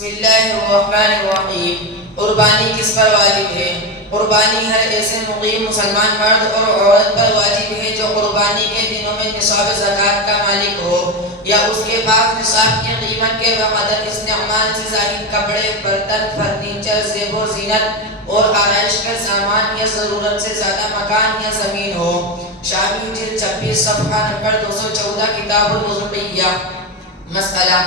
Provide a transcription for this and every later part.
بسم اللہ الرحمن الرحیم۔ قربانی کس پر واجب ہے؟ قربانی ہر ایسے مقیم مسلمان مرد اور عورت پر واجب ہے جو قربانی کے دنوں میں نصاب زکوٰۃ کا مالک ہو یا اس کے بعد نصاب کی قیمت کے بقدر استعمال سے زائد کپڑے، برتن، فرنیچر، زیب و زینت اور آرائش کے سامان یا ضرورت سے زیادہ مکان یا زمین ہو۔ شامی جلد 26 صفحہ نمبر 214 کتاب الوضوئیہ۔ مسئلہ: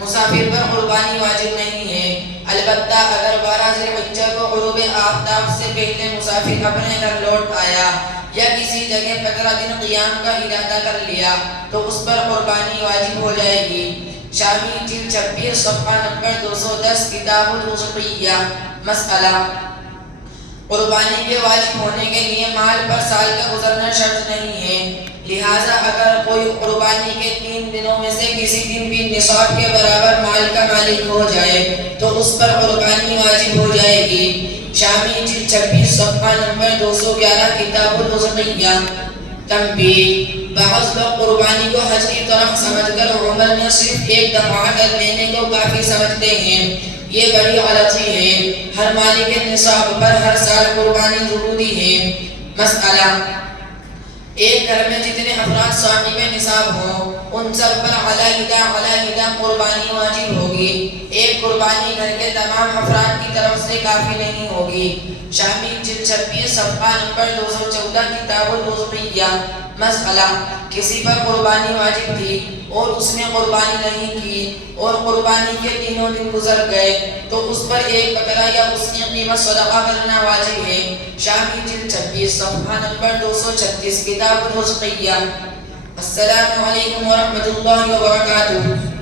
مسافر پر قربانی واجب نہیں ہے، البتہ اگر 12 ذی الحجہ کو غروب آفتاب سے پہلے مسافر اپنے گھر لوٹ آیا یا کسی جگہ 15 دن قیام کا ارادہ کر لیا تو اس پر قربانی واجب ہو جائے گی۔ شامی جلد 26 صفحہ نمبر 210 کتاب الوضوئیہ۔ مسئلہ: قربانی کے واجب ہونے کے لیے مال پر سال کا گزرنا شرط نہیں ہے، لہٰذا اگر کوئی قربانی کے 3 دنوں میں سے کسی دن بھی نصاب کے برابر مال کا مالک ہو جائے تو اس پر قربانی واجب ہو جائے گی۔ شامی جلد 26 صفحہ نمبر 211 کتاب الوضوئیہ۔ تنبیہ: بعض لوگ قربانی کو حج کی طرح سمجھ کر عمر میں صرف ایک دفعہ کر لینے کو کافی سمجھتے ہیں، یہ بڑی غلطی ہے۔ ہر مالک نصاب پر ہر سال قربانی ضروری ہے۔ مسئلہ: ایک گھر میں جتنے افراد صاحب نصاب ہوں ان سب پر علیحدہ قربانی واجب ہوگی، ایک قربانی گھر کے تمام افراد کی طرف سے کافی نہیں ہوگی۔ شامی جلد 26 صفحہ نمبر 214 کتاب الوضوئیہ۔ مسئلہ: کسی پر قربانی واجب تھی اور اس نے قربانی نہیں کی اور قربانی کے 3 دن گزر گئے تو اس پر ایک بکرا یا اس کی قیمت صدقہ کرنا واجب ہے۔ شامی جلد 26 صفحہ نمبر 236 کتاب الوضوئیہ۔ السلام علیکم ورحمۃ اللہ وبرکاتہ۔